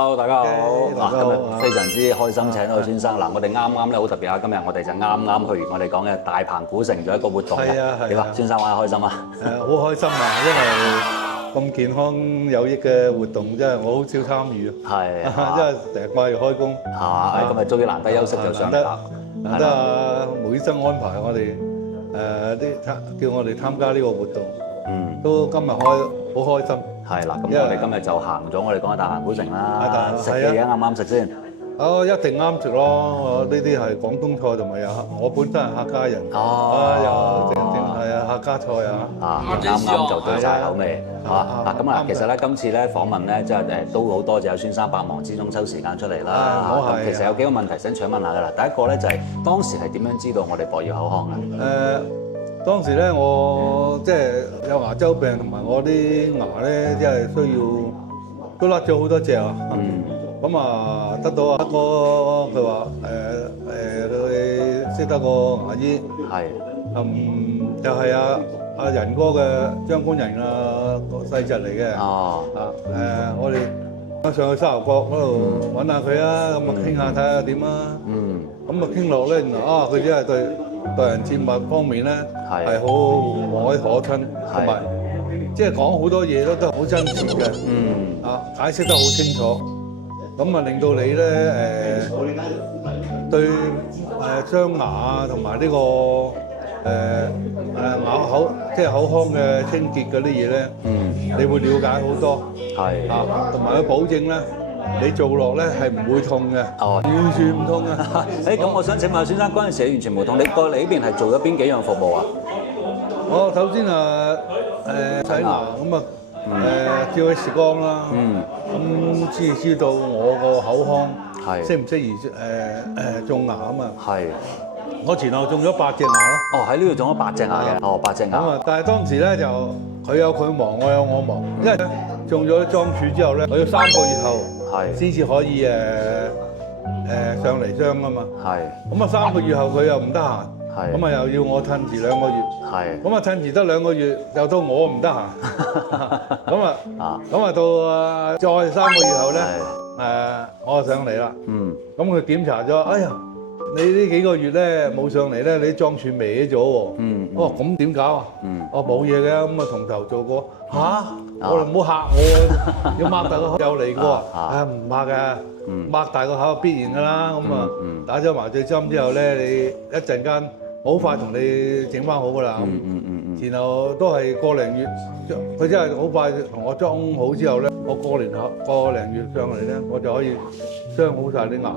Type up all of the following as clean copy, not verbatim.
Hello，大家好。大家好今日非常之開心請到孫生。嗱，我哋啱啱咧好特別啊！今日我哋就啱啱去完我哋講嘅大鵬古城做一個活動嘅。係啊係啊點啊？孫生玩得開心啊？好開心啊！因為咁健康有益嘅活動，真係我好少參與啊。係，真係成日掛住開工。係嘛？咁啊，終於難得休息就上嚟啦。難得啊！梅醫生安排我哋叫我哋參加呢個活動，都今日好開心。係啦，咁我哋今日就行咗我哋講嘅大鵬古城啦。食嘅嘢啱唔啱食先？一定啱食咯！呢啲係廣東菜同埋我本身係客家人，又正係啊客家菜啊，啱啱就對晒口味，係嘛？嗱咁啊，其實咧今次咧訪問咧，即係都好多謝孫生百忙之中抽時間出嚟啦。咁其實有幾個問題想問下㗎啦。第一個咧就係當時係點樣知道我哋博遙口腔嘅？當時咧，我即係有牙周病，同埋我啲牙咧，即係需要都甩咗好多隻啊。咁啊，得到阿哥佢話佢識得個牙醫，就係阿仁哥嘅張官仁個細侄嚟嘅。我哋上去沙頭角嗰度揾下佢啊，咁啊傾下睇下點啊。咁啊傾落咧，原來佢真係對人接物方面咧係好和藹可親，同埋即係講好多嘢都好真切嘅，解釋得好清楚，咁啊令到你咧對雙牙啊同埋呢個咬口即係口腔嘅清潔嗰啲嘢咧，你會了解好多，同埋佢保證咧。你做落咧係唔會痛嘅，完全唔痛啊！咁我想請問孫生嗰陣時完全冇痛，你過嚟呢邊係做咗邊幾樣服務啊？我首先洗牙，咁照佢視光啦，咁先知道我個口腔適唔適宜種牙啊嘛。我前後種咗8隻牙咯。喺呢度種咗8隻牙嘅。8隻牙。咁但係當時咧就佢有佢忙，我有我忙，因為種咗裝柱之後咧，我要3個月後。先至可以上嚟鑲啊嘛。咁啊3個月後佢又唔得閒，咁啊又要我褪遲2個月。咁啊褪遲得2個月，又到我唔得閒。咁啊到再3個月後咧，我就上嚟啦。咁佢檢查咗，哎呀，你呢幾個月咧冇上嚟咧，你啲裝柱歪咗喎。我話咁點搞啊？我冇嘢嘅，咁啊從頭做過。我哋唔好嚇我，要擘大個口又嚟過。唔怕嘅，擘大個口必然㗎啦。咁啊打咗麻醉針之後咧，你一陣間好快同你整翻好㗎啦。然後都係個零月，佢真係好快同我裝好之後咧，我個零月上嚟咧，我就可以鑲好晒啲牙。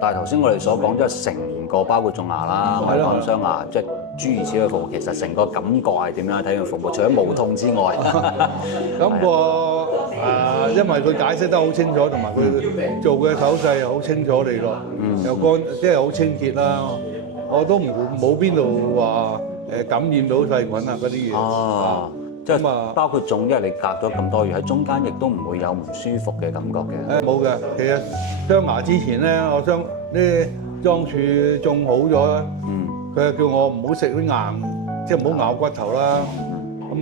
但係頭先我哋所講即係成個包括種牙啦、開口鑲牙，即係諸如此類服務，其實成個感覺係點樣睇佢服務？除咗冇痛之外，感覺因為佢解釋得好清楚，同埋佢做嘅手勢又好清楚利落，又乾即係好清潔啦。我都冇邊度話感染到細菌啊嗰啲嘢。即係包括種，因為你隔咗咁多月喺中間，亦都唔會有唔舒服嘅感覺嘅。冇嘅，其實鑲牙之前咧，我將啲裝柱種好咗啦。佢又叫我唔好食啲硬，即係唔好咬骨頭啦。咁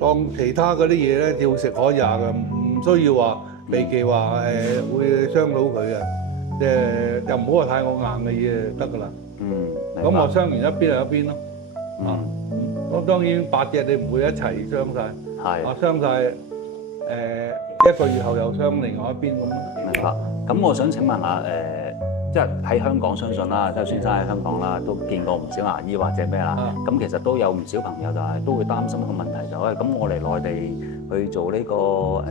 當其他嗰啲嘢咧，照食可以嘅，唔需要話避忌話會傷到佢嘅。即係又唔好話太過硬嘅嘢得㗎啦。咁我鑲完一邊就一邊咯。咁當然8隻你唔會一齊鑲晒，我鑲晒1個月後又鑲另外一邊咁。明白。咁我想請問下即係喺香港相信啦，即係孫生喺香港啦，都見過唔少牙醫或者咩啦。咁其實都有唔少朋友就係都會擔心一個問題，就係咁我嚟內地去做呢個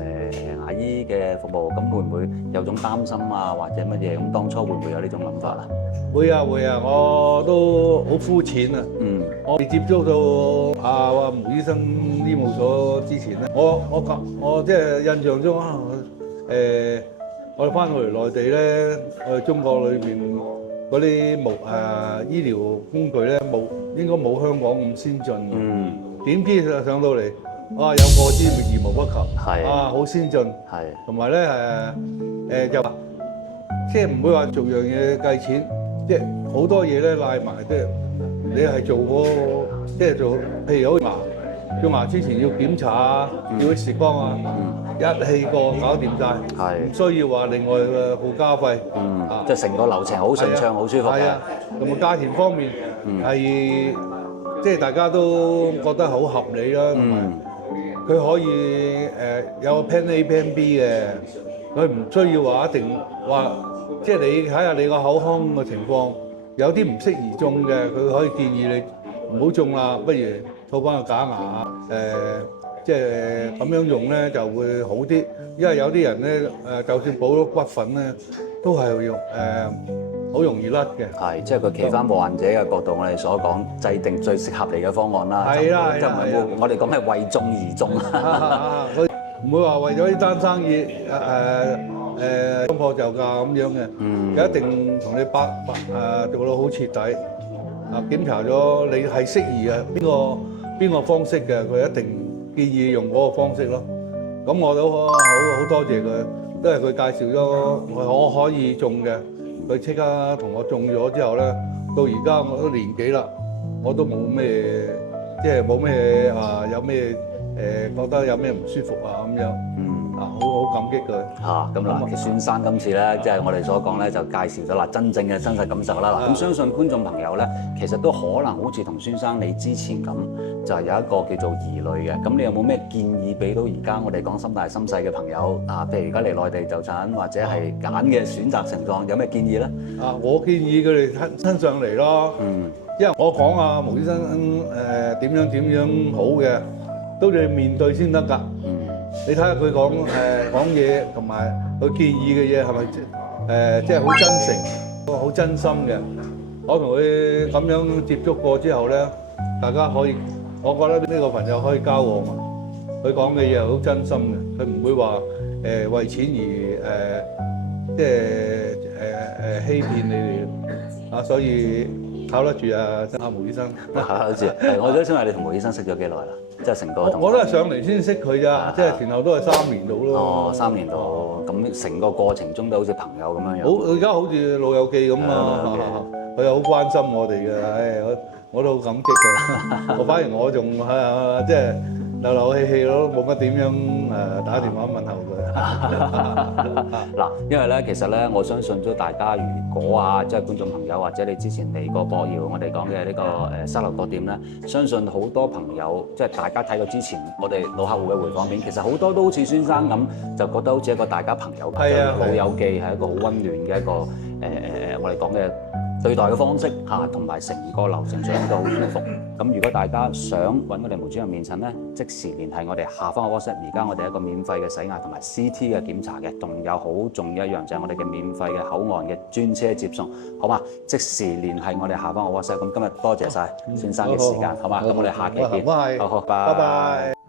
牙醫嘅服務，咁會唔會有種擔心啊，或者乜嘢？咁當初會唔會有呢種諗法啊？會啊，我都好膚淺啊。我未接觸到梅醫生醫務所之前咧，我即係印象中我哋翻到嚟內地咧，我哋中國裏邊嗰啲醫療工具咧應該冇香港咁先進。點知上到嚟，有過之而無不及。好先進。同埋咧就即係唔會話做樣嘢計錢，即係好多嘢咧賴埋，即係你係做過即係做，譬如好似種牙之前要檢查啊，要視光啊。一氣過搞掂晒，唔需要話另外嘅附加費。即係成個流程好順暢，好舒服嘅。係啊，同埋價錢方面係即係大家都覺得好合理啦，同埋佢可以有 Plan A Plan B 嘅，佢唔需要話一定話，即係你睇下你個口腔嘅情況，有啲唔適宜種嘅，佢可以建議你唔好種啦，不如套翻個假牙即係咁樣用咧就會好啲，因為有啲人咧就算補咗骨粉咧，都係用好容易甩嘅。係，即係佢企翻患者嘅角度，我哋所講制定最適合你嘅方案啦。係啦，即係唔係我哋講係為眾而種啊，唔會話為咗呢單生意衝破就價咁樣嘅。佢一定同你做到好徹底。檢查咗你係適宜嘅邊個方式嘅，佢一定建議用嗰個方式咯。咁我都好多謝佢，都係佢介紹咗我可以種嘅。佢即刻同我種咗之後咧，到而家我都年幾啦，我都冇咩即係冇咩有咩覺得有咩唔舒服啊咁樣。好感激佢咁嗱，孫生今次咧，即係我哋所講咧，就介紹咗啦，真正嘅真實感受啦。嗱，咁相信觀眾朋友咧，其實都可能好似同孫生你之前咁，就係有一個叫做疑慮嘅。咁你有冇咩建議俾到而家我哋講心大心細嘅朋友啊？譬如而家嚟內地就診或者係揀嘅選擇情況，有咩建議咧？我建議佢哋親上嚟咯。因為我講毛醫生點樣好嘅，都要面對先得㗎。你睇下佢講嘢同埋佢建議嘅嘢係咪即係好真誠、好真心嘅？我同佢咁樣接觸過之後咧，大家可以，我覺得呢個朋友可以交往。佢講嘅嘢係好真心嘅，佢唔會話為錢而即係欺騙你哋所以靠得住毛醫生。靠得住。我都想問你同毛醫生識咗幾耐啦？即係成個我都係上嚟先識佢咋，即係前後都係3年到咯。3年到，咁成個過程中都好似朋友咁樣樣。而家好似老友記咁啊！佢又好關心我哋嘅，我都好感激佢。反而我仲即係流氣氣咯，冇乜點樣打電話問候佢。嗱，因為咧，其實咧，我相信咗大家，如果即係觀眾朋友或者你之前嚟過博瑤，我哋講嘅呢個沙樓角店咧，相信好多朋友即係大家睇過之前我哋老客戶嘅回訪片，其實好多都好似孫生咁，就覺得好似一個大家朋友，老友記係一個好溫暖嘅一個我哋講嘅對待嘅方式同埋成個流程上都好舒服。咁如果大家想揾我哋毛主任面診咧，即時聯繫我哋下方嘅 WhatsApp。而家我哋一個免費嘅洗牙同埋 CT 嘅檢查嘅，仲有好重要一樣就係我哋嘅免費嘅口岸嘅專車接送，好嘛？即時聯繫我哋下方嘅 WhatsApp。咁今日多謝晒孫生嘅時間，好嘛？咁我哋下期見。好，拜拜。